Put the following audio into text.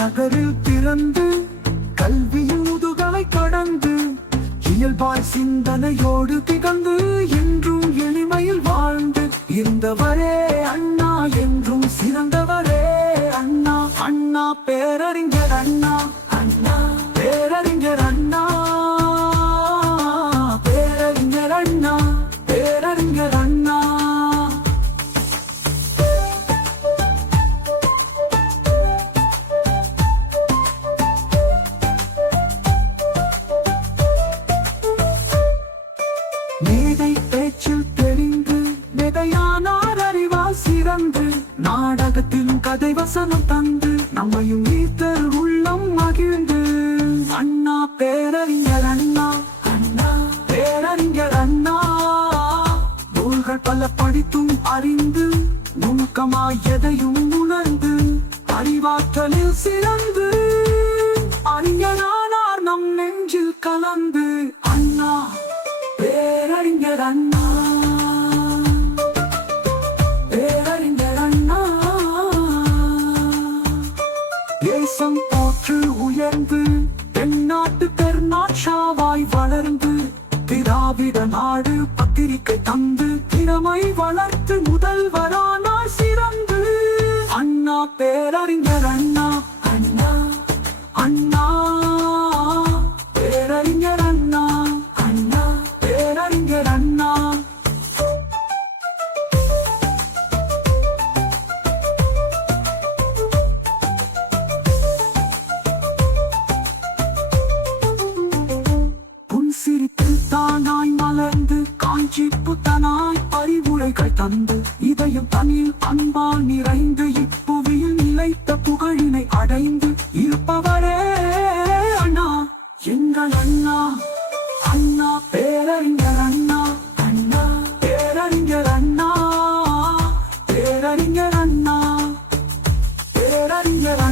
நகரில் பிறந்து கல்வியின் முதுகலை கடந்து இயல்பாய் சிந்தனையோடு திகழ்ந்து சிறந்தவரே அண்ணா என்றும் சிறந்தவரே அண்ணா. அண்ணா பேரறிஞர் அண்ணா. அண்ணா பேரறிஞர் அண்ணா. பேரறிஞர் அண்ணா. பேரறிஞர் அண்ணா. மேதை பேச்சில் நாடகத்திலும் கதை வசனம் தந்து நம்மையும் ஈத்தர் உள்ளம் மகிழ்ந்து. அண்ணா பேரறிஞர் அண்ணா அண்ணா பேரறிஞர் அண்ணா. நூல்கள் பல படித்தும் அறிந்து நுணுக்கமாய் எதையும் உணர்ந்து அறிவாற்றலில் சிறந்து. அறிஞரானார் நம் நெஞ்சில் கலந்து அண்ணா பேரறிஞர் அண்ணா. தேசம் போற்று உயர்ந்து தென்னாட்டு பெருநாட்சாவாய் வளர்ந்து திராவிட நாடு பத்திரிக்கை தந்து திறமை வளர்த்து முதல்வரானார் சிறந்து. அண்ணா பேரறிஞர் அறிவுரை பரிவுரைகள் தந்து இதயம் தனியில் அன்பால் நிறைந்து இப்புவியில் நிலைத்த புகழினை அடைந்து இருப்பவரே அண்ணா. எங்கள் அண்ணா அண்ணா பேரறிஞர் அண்ணா அண்ணா பேரறிஞர் அண்ணா பேரறிஞர் அண்ணா பேரறிஞர்